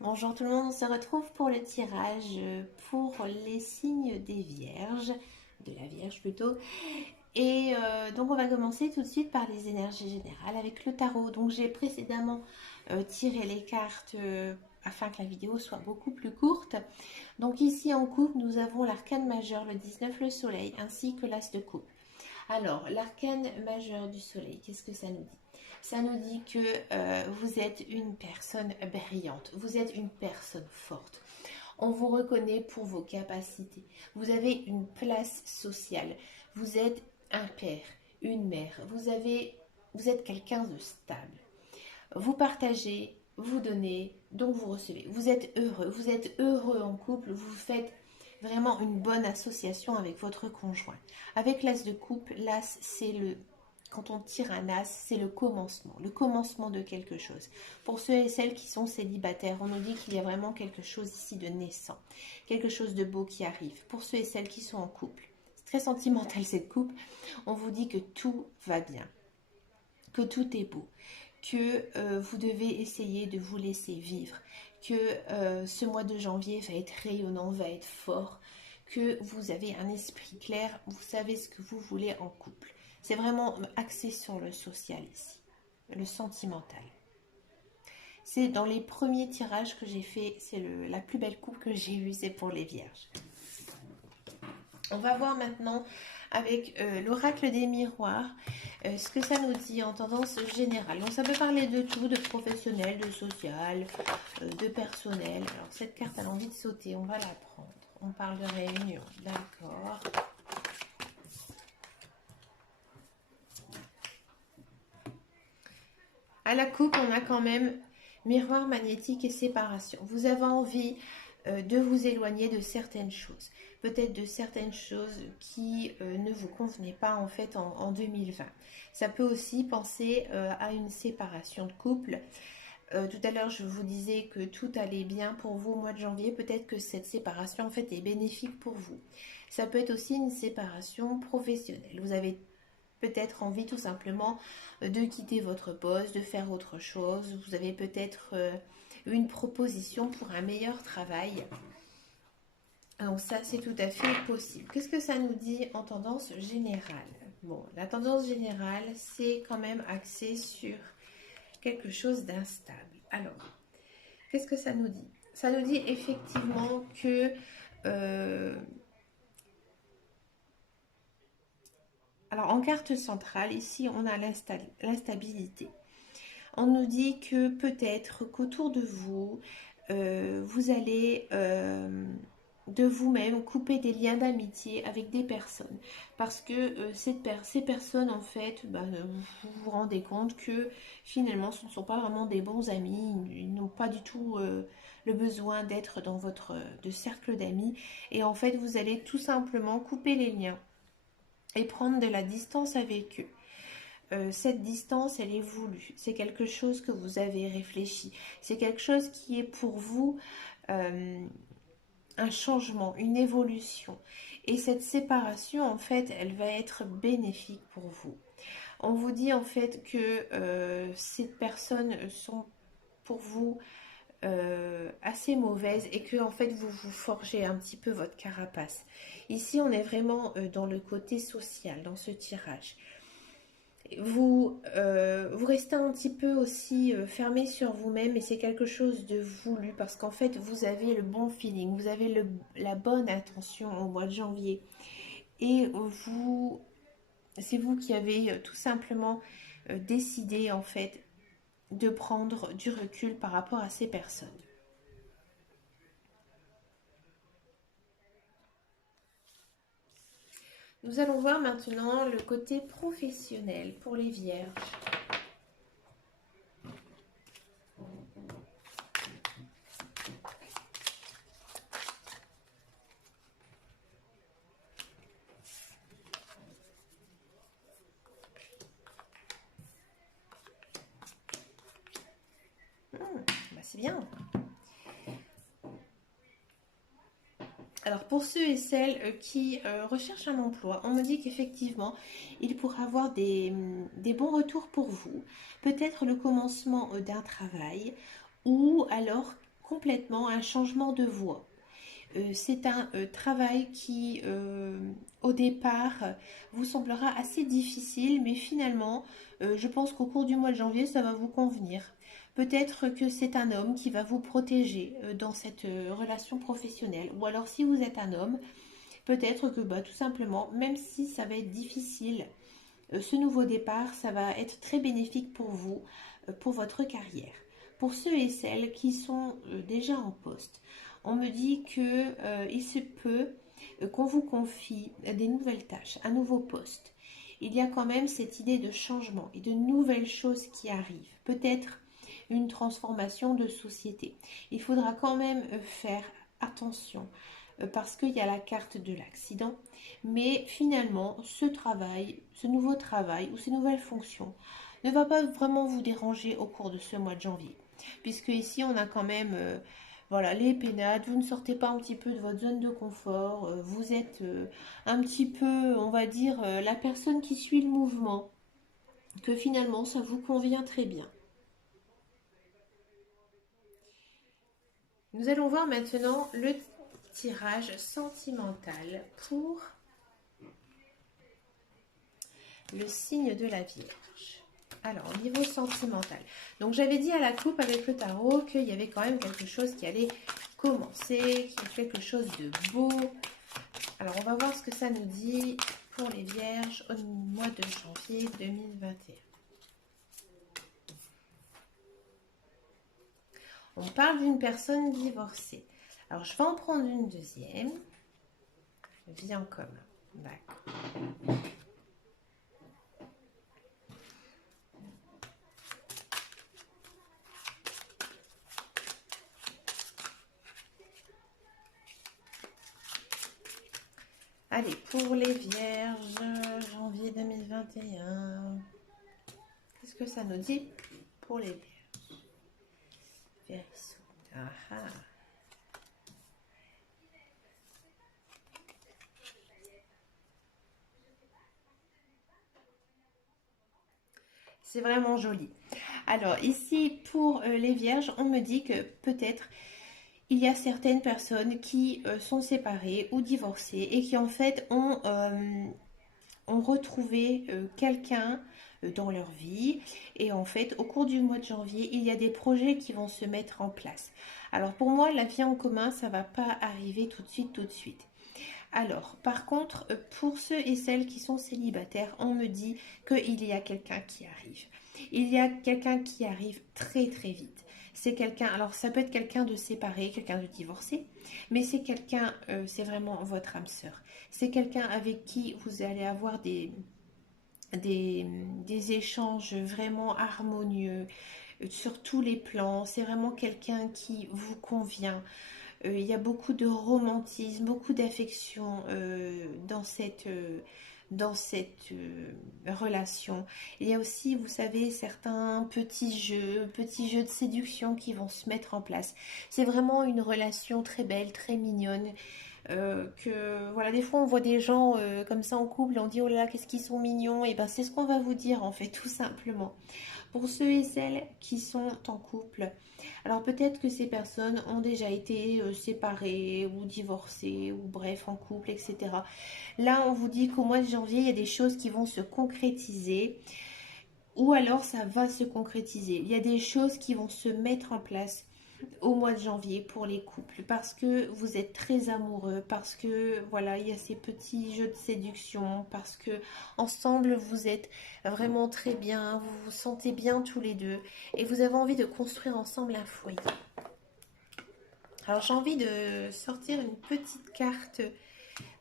Bonjour tout le monde, on se retrouve pour le tirage pour les signes des Vierges, de la Vierge plutôt. Et donc on va commencer tout de suite par les énergies générales avec le tarot. Donc j'ai précédemment tiré les cartes afin que la vidéo soit beaucoup plus courte. Donc ici en coupe, nous avons l'arcane majeur, le 19, le soleil, ainsi que l'as de coupe. Alors, l'arcane majeur du soleil, qu'est-ce que ça nous dit? Ça nous dit que vous êtes une personne brillante, vous êtes une personne forte. On vous reconnaît pour vos capacités. Vous avez une place sociale. Vous êtes un père, une mère. Vous êtes quelqu'un de stable. Vous partagez, vous donnez, donc vous recevez. Vous êtes heureux. Vous êtes heureux en couple. Vous faites vraiment une bonne association avec votre conjoint. Avec l'as de coupe, l'as c'est le quand on tire un as, c'est le commencement de quelque chose. Pour ceux et celles qui sont célibataires, on nous dit qu'il y a vraiment quelque chose ici de naissant, quelque chose de beau qui arrive. Pour ceux et celles qui sont en couple, c'est très sentimental cette couple, on vous dit que tout va bien, que tout est beau, que vous devez essayer de vous laisser vivre, que ce mois de janvier va être rayonnant, va être fort, que vous avez un esprit clair, vous savez ce que vous voulez en couple. C'est vraiment axé sur le social ici, le sentimental. C'est dans les premiers tirages que j'ai fait, c'est la plus belle coupe que j'ai eue, c'est pour les vierges. On va voir maintenant avec l'oracle des miroirs ce que ça nous dit en tendance générale. Donc ça peut parler de tout, de professionnel, de social, de personnel. Alors cette carte elle a envie de sauter, on va la prendre. On parle de réunion, d'accord. À la coupe, on a quand même miroir magnétique et séparation. Vous avez envie de vous éloigner de certaines choses. Peut-être de certaines choses qui ne vous convenaient pas en fait en 2020. Ça peut aussi penser à une séparation de couple. Tout à l'heure, je vous disais que tout allait bien pour vous au mois de janvier. Peut-être que cette séparation en fait est bénéfique pour vous. Ça peut être aussi une séparation professionnelle. Vous avez peut-être envie tout simplement de quitter votre poste, de faire autre chose. Vous avez peut-être une proposition pour un meilleur travail. Donc ça, c'est tout à fait possible. Qu'est-ce que ça nous dit en tendance générale? Bon, la tendance générale, c'est quand même axé sur quelque chose d'instable. Alors, qu'est-ce que ça nous dit? Ça nous dit effectivement que... alors, en carte centrale, ici, on a l'instabilité. On nous dit que peut-être qu'autour de vous, vous allez de vous-même couper des liens d'amitié avec des personnes. Parce que ces personnes, en fait, vous vous rendez compte que finalement, ce ne sont pas vraiment des bons amis. Ils n'ont pas du tout le besoin d'être dans votre cercle d'amis. Et en fait, vous allez tout simplement couper les liens et prendre de la distance avec eux. Cette distance, elle est voulue. C'est quelque chose que vous avez réfléchi. C'est quelque chose qui est pour vous un changement, une évolution. Et cette séparation, en fait, elle va être bénéfique pour vous. On vous dit en fait que ces personnes sont pour vous assez mauvaises et que en fait vous vous forgez un petit peu votre carapace. Ici, on est vraiment dans le côté social, dans ce tirage. Vous restez un petit peu aussi fermé sur vous-même et c'est quelque chose de voulu parce qu'en fait vous avez le bon feeling, vous avez la bonne intention au mois de janvier et c'est vous qui avez tout simplement décidé en fait de prendre du recul par rapport à ces personnes. Nous allons voir maintenant le côté professionnel pour les vierges. C'est bien. Alors pour ceux et celles qui recherchent un emploi, on me dit qu'effectivement, il pourra avoir des bons retours pour vous. Peut-être le commencement d'un travail ou alors complètement un changement de voie. C'est un travail qui, au départ, vous semblera assez difficile, mais finalement, je pense qu'au cours du mois de janvier, ça va vous convenir. Peut-être que c'est un homme qui va vous protéger dans cette relation professionnelle. Ou alors, si vous êtes un homme, peut-être que tout simplement, même si ça va être difficile, ce nouveau départ, ça va être très bénéfique pour vous, pour votre carrière. Pour ceux et celles qui sont déjà en poste, on me dit que il se peut qu'on vous confie des nouvelles tâches, un nouveau poste. Il y a quand même cette idée de changement et de nouvelles choses qui arrivent. Peut-être une transformation de société. Il faudra quand même faire attention parce qu'il y a la carte de l'accident. Mais finalement, ce travail, ce nouveau travail ou ces nouvelles fonctions ne va pas vraiment vous déranger au cours de ce mois de janvier. Puisque ici, on a quand même voilà, les pénades, vous ne sortez pas un petit peu de votre zone de confort, vous êtes un petit peu, on va dire, la personne qui suit le mouvement, que finalement, ça vous convient très bien. Nous allons voir maintenant le tirage sentimental pour le signe de la Vierge. Alors, au niveau sentimental. Donc, j'avais dit à la coupe avec le tarot qu'il y avait quand même quelque chose qui allait commencer, qu'il y a quelque chose de beau. Alors, on va voir ce que ça nous dit pour les Vierges au mois de janvier 2021. On parle d'une personne divorcée. Alors, je vais en prendre une deuxième. Vie en commun. D'accord. Allez, pour les Vierges, janvier 2021. Qu'est-ce que ça nous dit pour les Vierges? Verseau. Ah ah. C'est vraiment joli. Alors ici, pour les Vierges, on me dit que peut-être il y a certaines personnes qui sont séparées ou divorcées et qui en fait ont retrouvé quelqu'un dans leur vie. Et en fait, au cours du mois de janvier, il y a des projets qui vont se mettre en place. Alors pour moi, la vie en commun, ça ne va pas arriver tout de suite, tout de suite. Alors, par contre, pour ceux et celles qui sont célibataires, on me dit qu'il y a quelqu'un qui arrive. Il y a quelqu'un qui arrive très très vite. C'est quelqu'un, alors ça peut être quelqu'un de séparé, quelqu'un de divorcé, mais c'est quelqu'un, c'est vraiment votre âme sœur. C'est quelqu'un avec qui vous allez avoir des échanges vraiment harmonieux sur tous les plans. C'est vraiment quelqu'un qui vous convient. Il y a beaucoup de romantisme, beaucoup d'affection dans cette relation. Il y a aussi, vous savez, certains petits jeux de séduction qui vont se mettre en place. C'est vraiment une relation très belle, très mignonne. Que voilà, des fois on voit des gens comme ça en couple et on dit oh là là qu'est-ce qu'ils sont mignons, et ben c'est ce qu'on va vous dire en fait tout simplement. Pour ceux et celles qui sont en couple, alors peut-être que ces personnes ont déjà été séparées ou divorcées ou bref en couple, etc. Là on vous dit qu'au mois de janvier il y a des choses qui vont se concrétiser ou alors ça va se concrétiser. Il y a des choses qui vont se mettre en place au mois de janvier pour les couples parce que vous êtes très amoureux, parce que voilà, il y a ces petits jeux de séduction, parce que ensemble vous êtes vraiment très bien, vous vous sentez bien tous les deux et vous avez envie de construire ensemble un foyer. Alors j'ai envie de sortir une petite carte,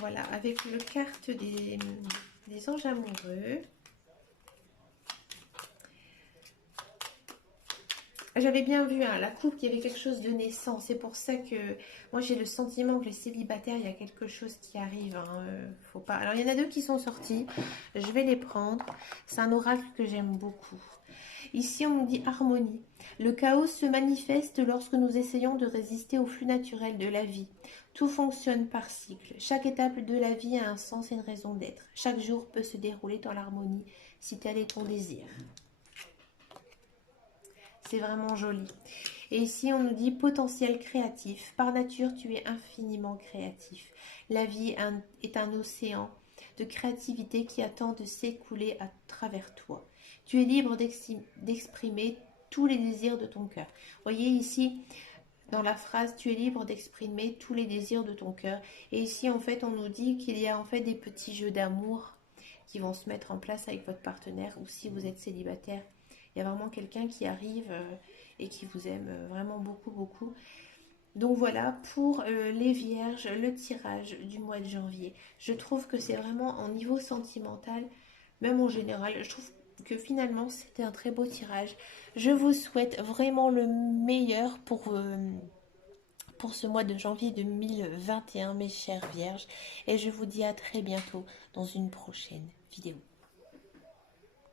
voilà, avec le carte des anges amoureux. J'avais bien vu la couple, il y avait quelque chose de naissant. C'est pour ça que moi j'ai le sentiment que les célibataires, il y a quelque chose qui arrive. Hein, faut pas. Alors il y en a deux qui sont sortis. Je vais les prendre. C'est un oracle que j'aime beaucoup. Ici on nous dit harmonie. Le chaos se manifeste lorsque nous essayons de résister au flux naturel de la vie. Tout fonctionne par cycle. Chaque étape de la vie a un sens et une raison d'être. Chaque jour peut se dérouler dans l'harmonie si tel est ton désir. C'est vraiment joli. Et ici, on nous dit potentiel créatif. Par nature, tu es infiniment créatif. La vie est un océan de créativité qui attend de s'écouler à travers toi. Tu es libre d'exprimer tous les désirs de ton cœur. Voyez ici, dans la phrase, tu es libre d'exprimer tous les désirs de ton cœur. Et ici, en fait, on nous dit qu'il y a en fait des petits jeux d'amour qui vont se mettre en place avec votre partenaire, ou si vous êtes célibataire, il y a vraiment quelqu'un qui arrive et qui vous aime vraiment beaucoup, beaucoup. Donc voilà pour les vierges, le tirage du mois de janvier. Je trouve que c'est vraiment en niveau sentimental, même en général, je trouve que finalement c'était un très beau tirage. Je vous souhaite vraiment le meilleur pour ce mois de janvier 2021, mes chères vierges. Et je vous dis à très bientôt dans une prochaine vidéo.